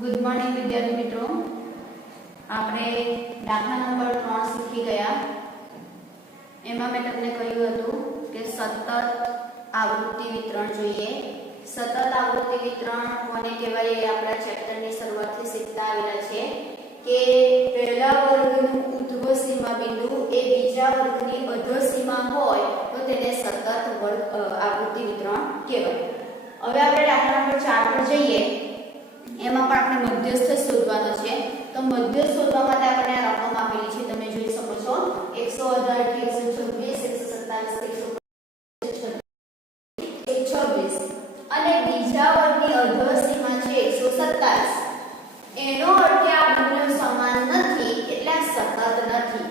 Good morning વિદ્યાર્થી મિત્રો. આપણે દાખલા નંબર ત્રણ શીખી ગયા. એમાં મેં તમને કહ્યું હતું કે સતત આવૃત્તિ વિતરણ જોઈએ. સતત આવૃત્તિ વિતરણ કોને કહેવાય એ આપણા ચેપ્ટરની શરૂઆતથી શીખતા આવેલા છે કે પહેલા વર્ગનું ઉધ્વ સીમા બિંદુ એ બીજા વર્ગની અધ્વ સીમા હોય તો તેને સતત વર્ગ આવૃત્તિ વિતરણ કહેવાય. હવે આપણે દાખલા નંબર ચાર પર જઈએ. એમાં પણ આપણે મધ્યસ્થ શોધવાનો છે. તો મધ્યસ્થ શોધવા માટે આપણે આ રકમ આપેલી છે, તમે જોઈ શકો છો. 118 થી 126 127 126 અને બીજા વર્ગની અધ્વ સીમા છે 127 એનો અર્થ કે સમાન નથી, એટલે સતત નથી.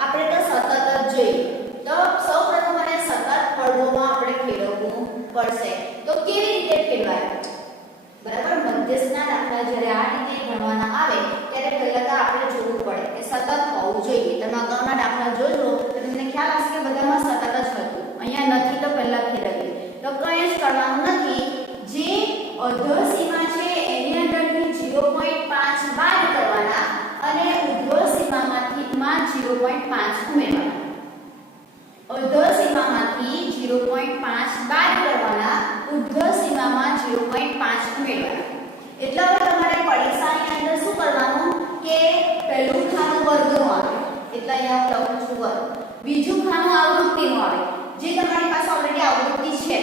આપણે તો સતત જ જોઈએ. તો સૌપ્રથમ મને સતત પડઘોમાં આપણે ફેરવવું પડશે. તો કેવી રીતે ફેરવાય? બરાબર? મધ્યસ્થના દાખલા જ્યારે આ રીતે ગણવાના આવે, ત્યારે પહેલાં આપણે જોવું પડે કે સતત હોવું જોઈએ. તમે અગાઉના દાખલા જોજો, તો તમને ખ્યાલ આવશે કે બધામાં સતત જ હતું. અહીંયા નથી તો પહેલા ફેરવીએ તો કંઈ જ કરવાનું નથી. જે અધ્વ સીમા છે, એની અંદરથી 0.5 બાદ કરવાના અને ઉર્ધ્વ સીમામાંથી માં 0.5 ઉમેરવાના. અધ્વ સીમામાંથી 0.5 બાદ કરવાના, ઉર્ધ્વ સીમામાં 0.5 ઉમેરવાના. એટલે તમારે પરીક્ષાની અંદર શું કરવાનું કે પહેલું ખાનું વર્ગનું આવે. એટલે અહીંયા બીજું ખાનું આવૃત્તિનું આવે. જે તમારી પાસે આવૃત્તિ છે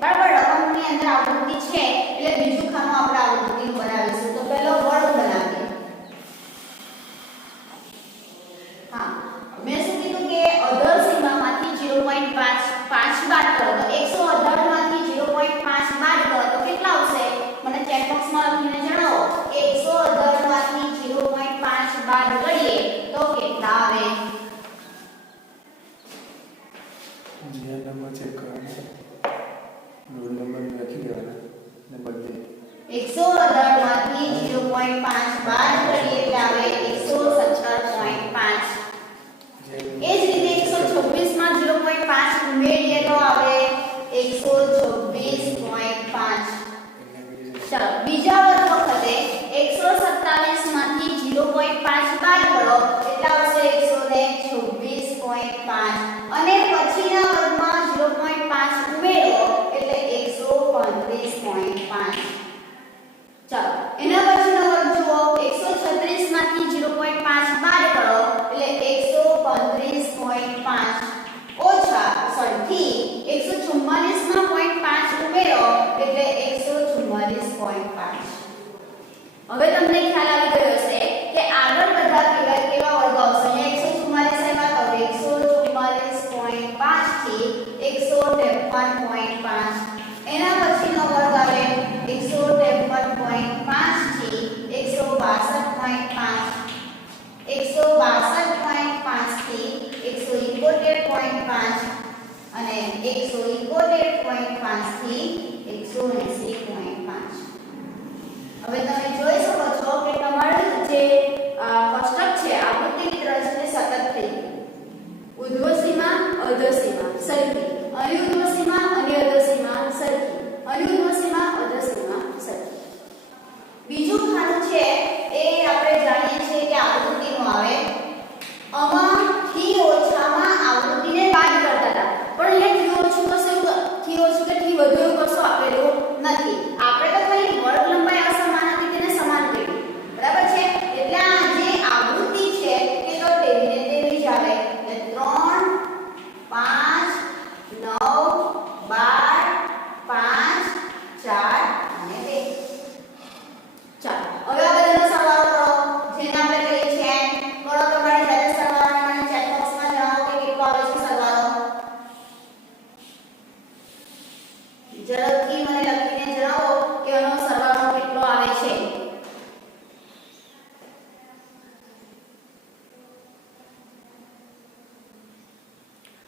બરાબર? રકમની અંદર આવૃત્તિ છે, એટલે બીજું ખાનું આપણે આવૃત્તિનું બનાવીશું. તો પહેલો વર્ગ બનાવીએ. હા. મેં શું કીધું કે અધર સીમામાંથી 0.5 5 બાદ કરો. તો 118 માંથી 0.5 બાદ કરો તો કેટલા આવશે મને ચેટ બોક્સમાં લખીને જણાવો કે 118 માંથી 0.5 બાદ કરીએ તો કેટલા આવે જીઆર નંબર ચેક કરવાનો રોલ નંબર લખી દેવાના ને બધે 118 માંથી 0.5 બાદ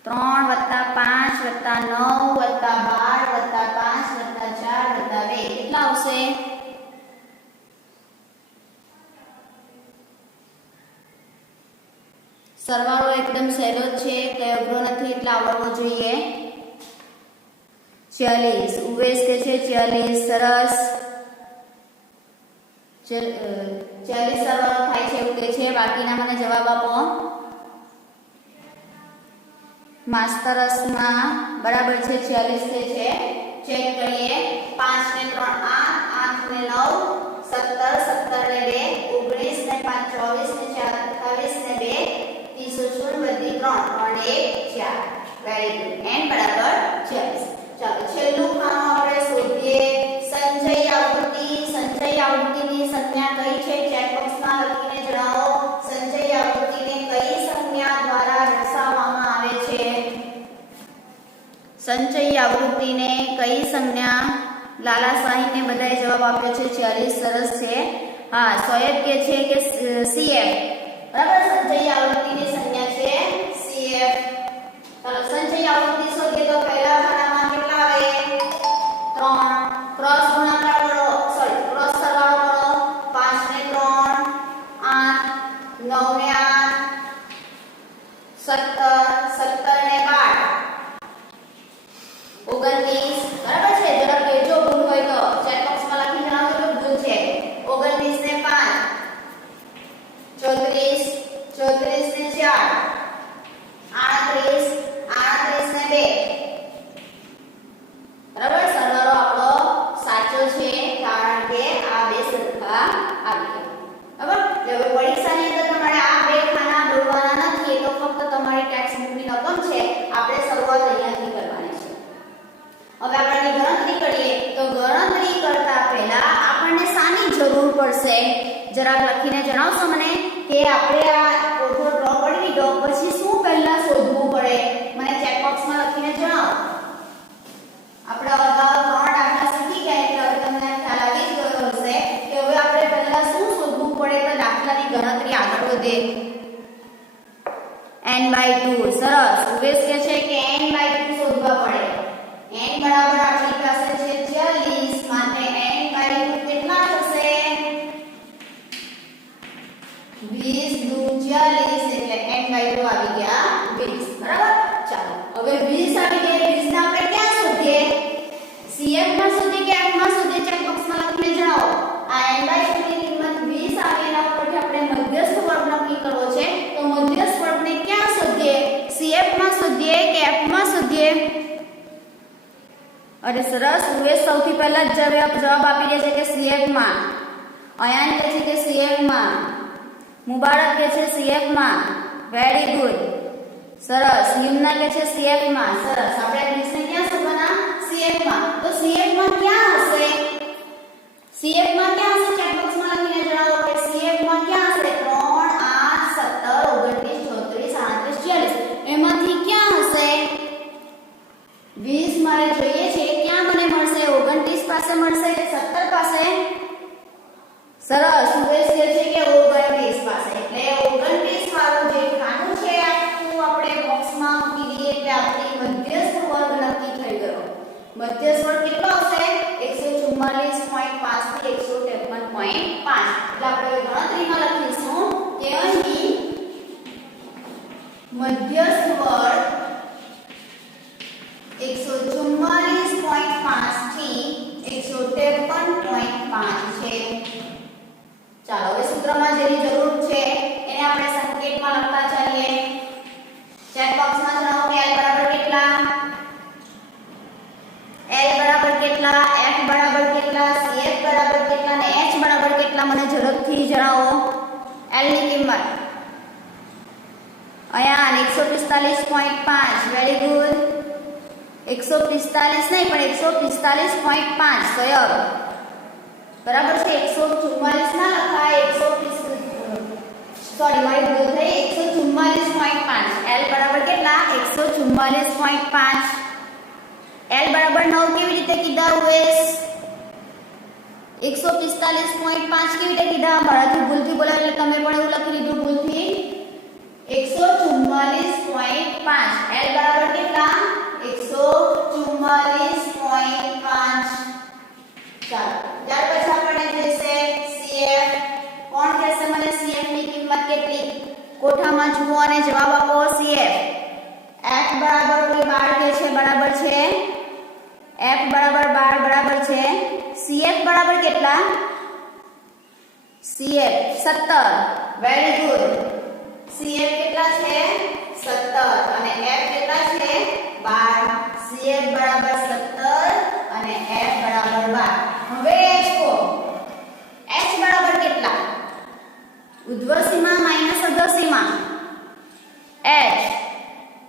ત્રણ વત્તા પાંચ વત્તા નવ વત્તા બાર વત્તા પાંચ વત્તા ચાર વત્તા બે. કેટલા આવશે? સરવાળો એકદમ સહેલો છે, કઈ અઘરો નથી, એટલે આવડવો જોઈએ. ચાલીસ. ઉવેશ કે છે? ચાલીસ. સરસ. ચાલીસ સરવાળો થાય છે, એવું કે છે. બાકીના મને જવાબ આપો. માસ્તરસમાં બરાબર છે 46 તે છે. ચેક કરીએ. 5 ને 3 8 8 ને 9 17 17 ને 2 19 ને 5 24 ને 4 28 ને 2 30 શૂન્ય બધી 3 3 1 4 વેરી ગુડ n બરાબર 46 ચાલો, છેલ્લું ખાનું આપણે શોધીએ. સંચય આવૃત્તિ, સંચય આવૃત્તિની સંજ્ઞા કઈ છે? ચેક બોક્સમાં લખીને જણાવો સંચય આવૃત્તિને કઈ સંજ્ઞા દ્વારા દર્શાવવામાં આવે છે સંચય આવૃત્તિને કઈ સંજ્ઞા લાલા સાહીને બધાએ જવાબ આપ્યો છે? 40 સરસ છે. હા, સોયબ કે છે કે સીએફ બરાબર સંચય આવૃત્તિની સંજ્ઞા છે સીએફ ચાલો સંચય આવૃત્તિ શોધીએ તો પહેલા ખાનામાં કેટલા આવે ત્રણ ક્રોસ ગુણાકાર કરો સોરી ક્રોસ સરવાળો કરો 5 ને 3 8 9 ને 8 17 17 ને 12 ઓગણત્રીસ બરાબર છે જરા કહેજો ભૂલ હોય તો ચેટ બોક્સમાં લખી જણાવજો કે ભૂલ છે ઓગણત્રીસ ને પાંચ ચોત્રીસ ચોત્રીસ ને ચાર આડત્રીસ આડત્રીસ ને બે બરાબર સરવાળો આપણો સાચો છે કારણ કે આ બે સરખા આવી ગયા બરાબર એટલે હવે પરીક્ષાની અંદર તમારે આ બે ખાના દોરવાના નથી એ તો ફક્ત તમારી ટેક્સ્ટ બુકની રકમ છે આપણે શરૂઆત અહીંયાથી કરવાની છે હવે આપણે ગણતરી કરીએ તો ગણતરી કરતા પહેલા આપણને શાની જરૂર પડશે જરાક લખીને જણાવશો મને કે આપણે આ કોઠો ડ્રો કરી લીધો પછી શું પહેલા શોધવું પડે મને ચેક બોક્સમાં લખીને જણાવો આપણે અગાઉ ત્રણ દાખલા શીખી ગયા એટલે હવે તમને ખ્યાલ આવી જ ગયો હશે કે હવે આપણે પહેલા શું શોધવું પડે તો દાખલાની ગણતરી આગળ વધે n 2 સરસ ઉવેશ કહે છે કે n 2 શોધવા પડે n બરાબર આપણી પાસે છે 40 માટે n 2 કેટલા થશે 20 દુ 40 એટલે n 2 આવી ગયા 20 બરાબર ચાલો હવે 20 આવી ગયા 20 આપણે ક્યાં શોધીએ? CF માં શોધીએ કે F માં શોધીએ? ચેક બોક્સમાં લખીને આ n 2 ની કિંમત 20 આવે, એના ઉપરથી આપણે મધ્યસ્થ વર્ગ નક્કી કરવો છે. તો મધ્યસ્થ વર્ગને ક્યાં શોધીએ? CF શોધીએ કે F શોધીએ? અરે સરસ ઉવેશ સૌથી પહેલા જ જવાબ આપી દે છે કે CF માં. અયાન કહે છે કે CF માં. મુબારક કે છે CF માં. વેરી ગુડ સરસ હિમના કે છે CF માં, સરસ. આપણે ક્રિશને ક્યાં શોધવાના CF માં. તો CF માં ક્યાં હશે? CF માં ક્યાં હશે? ચેટ બોક્સમાં લખીને જણાવો કે CF માં ક્યાં હશે? 3 8 17 29 34 38 40 એમાંથી ક્યાં હશે? 20 મારે જોઈએ છે. ક્યાં મને મળશે? 29 પાસે મળશે કે 17 પાસે? સરસ. સુરેશ કહે છે કે 29 પાસે એટલે 29 વાળું જે ખાનું છે આખું આપણે બોક્સમાં મૂકી દઈએ એટલે આપણી મધ્યસ્થ વર્ગ નક્કી થઈ ગયો મધ્યસ્થ વર્ગ કેટલો આવશે 144.5 થી 153.5 એટલે આપણે ગણતરીમાં લખીશું કે અહીં મધ્યસ્થ વર્ગ 144.5 થી 153.5 છે. ચાલો હવે સૂત્રમાં જેની જરૂર છે એને આપણે સંકેતમાં લખતા ચાલીએ ચેક બોક્સમાં જણાવો કે L બરાબર કેટલા L બરાબર કેટલા F બરાબર કેટલા CF બરાબર કેટલા અને H બરાબર કેટલા મને ઝડપથી જણાવો L ની કિંમત અહીંયા 145.5 વેરી ગુડ 145 નહીં પણ 145.5 સોયબ બરાબર છે 144 ના લખાય 145 સોરી મારી ભૂલ થઈ 144.5 L બરાબર કેટલા 144.5 L બરાબર 9 કેવી રીતે કીધા ઉવેશ 145.5 કેવી રીતે કીધા. મારાથી ભૂલથી બોલાવ્યું એટલે તમે પણ એવું લખી લીધું ભૂલથી. 144.5 L બરાબર કેટલા? 144.5 ચાલો, ત્યાર પછી આપણને જોઈશે CF કોણ કહેશે મને CF ની કિંમત કેટલી? કોઠામાં જુઓ અને જવાબ આપો CF F. બરાબર 12 કે છે બરાબર છે? F બરાબર 12 બરાબર છે? CF બરાબર કેટલા? CF 17 વેરી ગુડ CF કેટલા છે? 17 અને F કેટલા છે? 12 CF બરાબર 17 અને F બરાબર 12 હવે H કો H બરાબર કેટલા ઉધ્વ સીમા માઇનસ અધર સીમા H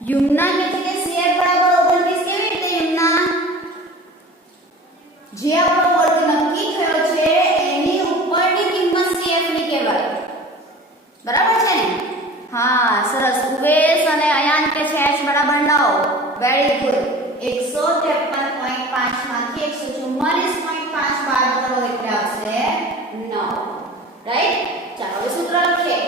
યુમના કેટલી CF બરાબર 29 કેવી રીતે યુમના જે આપણો વર્ગ નક્કી થયો છે એની ઉપરની કિંમત CF ની કહેવાય બરાબર છે ને હા સરસ ઉવેશ અને અયાન કે છે h બરાબર 9 વેરી ગુડ 153.5 માંથી 144.5 બાદ કરો એટલે આવશે 9 રાઈટ ચાલો હવે સૂત્ર લખીએ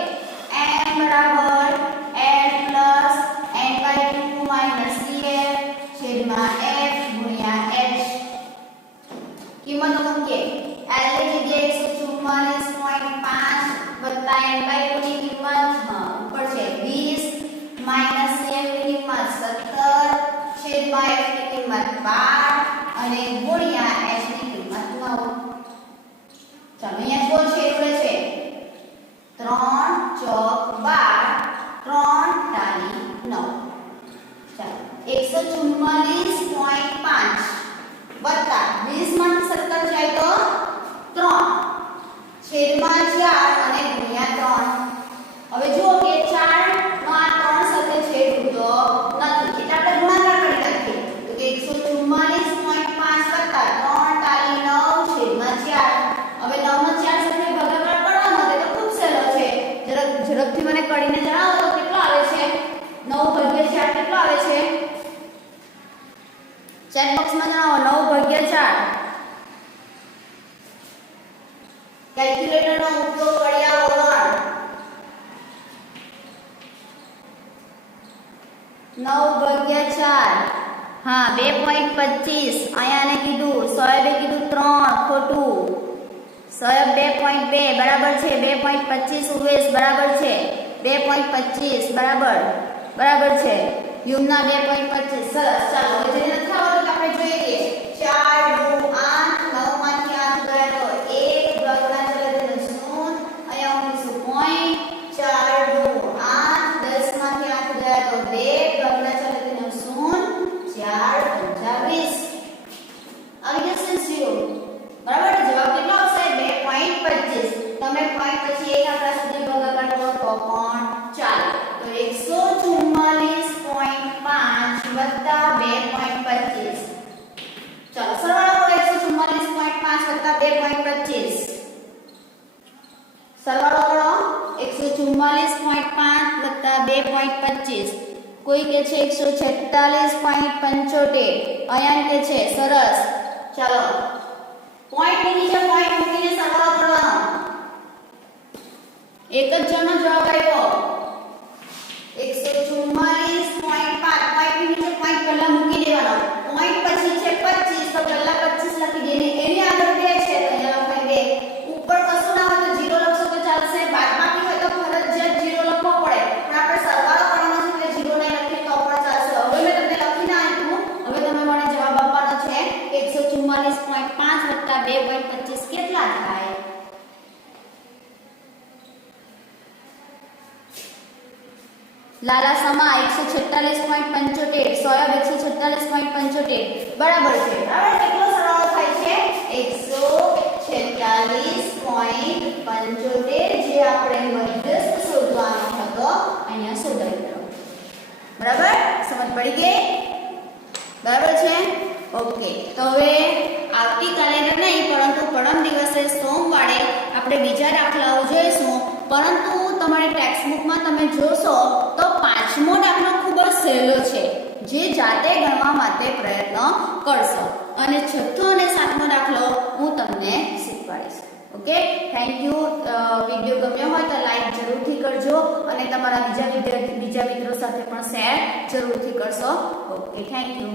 n બરાબર n plus n by 2 minus cf છેદમાં f ગુણ્યા h કિંમતો મૂકીએ L ની જગ્યાએ 144.5 વત્તા n બાય 2 ની કિંમત હા ઉપર છે 20 માઇનસ f ની કિંમત 17 છેદમાં f ની કિંમત 12 અને ગુણ્યા h ની કિંમત 9 ચાલો અહીંયા જો છે એટલે છે 3 ચોક 12 3 ટાળી 9 ચાલો 144.5 વત્તા 20 માંથી 17 જાય તો 3 છેદમાં 4 અને ગુણ્યા 3 હવે જુઓ કે 4 નો આ 3 સાથે છેદ ઉડતો નથી એટલે આપણે ગુણાકાર કરી નાખીએ તો કે 144.5 વત્તા 3 ટાળી 9 છેદમાં 4 હવે 9 નો 4 સાથે ભાગાકાર કરવાનો તે તો ખૂબ સહેલો છે જરાક ઝડપથી મને કરીને જણાવો તો કેટલો આવે છે 9 ભાગ્યા 4 કેટલો આવે છે ચેટ બોક્સમાં જણાવો 9 ભાગ્યા 4 કેલ્ક્યુલેટરનો ઉપયોગ કર્યા વગર. 9 ભાગ્યા 4 હા 2.25 આયાને કીધું સોએબે કીધું 3 ખોટું. સોએબ 2.2 બરાબર છે? 2.25 ઉવેશ, બરાબર છે? 2.25 બરાબર. બરાબર છે? યુમના 2.25 સરસ, ચાલો જે નથી આવડતું જોઈએ કે 4 2 8 9 માંથી 8 ગયા તો 1 ભાગના ચલે તેનો શૂન અહીંયા ઉમેરીશું પોઈન્ટ 4 2 8 10 માંથી 8 ગયા તો 2 ભાગના ચલે તેનો શૂન 4 25 આવી જશે zero બરાબર ને? જવાબ કેટલો આવશે 2.25 તમે પોઈન્ટ પછી એક આંકડા સુધી ભાગાકાર કરો તો પણ ચાલે તો 144.5 વત્તા 2.25 ચાલો સરવાળો કરો 144.5 વત્તા 2.25 સરવાળો કરો. 144.5 વત્તા 2.25 કોઈ કે છે 146.75 અયાન કે છે સરસ. ચાલો. પોઈન્ટની નીચે પોઈન્ટ મૂકીને સરવાળો એક જ જણનો જવાબ આવ્યો 144.5 પોઈન્ટની નીચે પોઈન્ટ પહેલા મૂકી દેવાનો પોઈન્ટ પછી છે 25 તો પહેલા 25 લખી દઈને એની આગળ 2 છે તો અહીંયા લખાય 2 ઉપર કશું ના હોય તો 0 લખશો તો ચાલશે બાદબાકી હોય તો ફરજિયાત 0 લખવો પડે પણ આપણે સરવાળો કરવાનો છે એટલે 0 નહીં લખીએ તો પણ ચાલશે હવે મેં તમને લખીને આપ્યું હવે તમે મને જવાબ આપવાનો છે કે 144.5 2.25 કેટલા થાય લાલા સમા 146.75 સોયબ 146.75 બરાબર છે. બરાબર કેટલો સરવાળો થાય છે? 146.75 જે આપણે મધ્યસ્થ શોધવાનો હતો. અહીંયા શોધાઈ ગયો. બરાબર? સમજ પડી ગઈ? બરાબર છે? ઓકે. તો હવે આવતીકાલે નહીં, પરંતુ પરમ દિવસે સોમવારે આપણે બીજા દાખલાઓ જોઈશું. પરંતુ તમારી ટેક્સ્ટબુકમાં તમે જોશો તો પાંચમો દાખલો ખૂબ જ સહેલો છે. જે જાતે ગણવા માટે પ્રયત્ન કરશો. અને છઠ્ઠો અને સાતમો દાખલો હું તમને શીખવાડીશ. ઓકે? થેન્ક યુ વીડિયો ગમ્યો હોય તો લાઈક જરૂરથી કરજો અને તમારા બીજા વિદ્યાર્થી, બીજા મિત્રો સાથે પણ શેર જરૂરથી કરશો. Okay thank you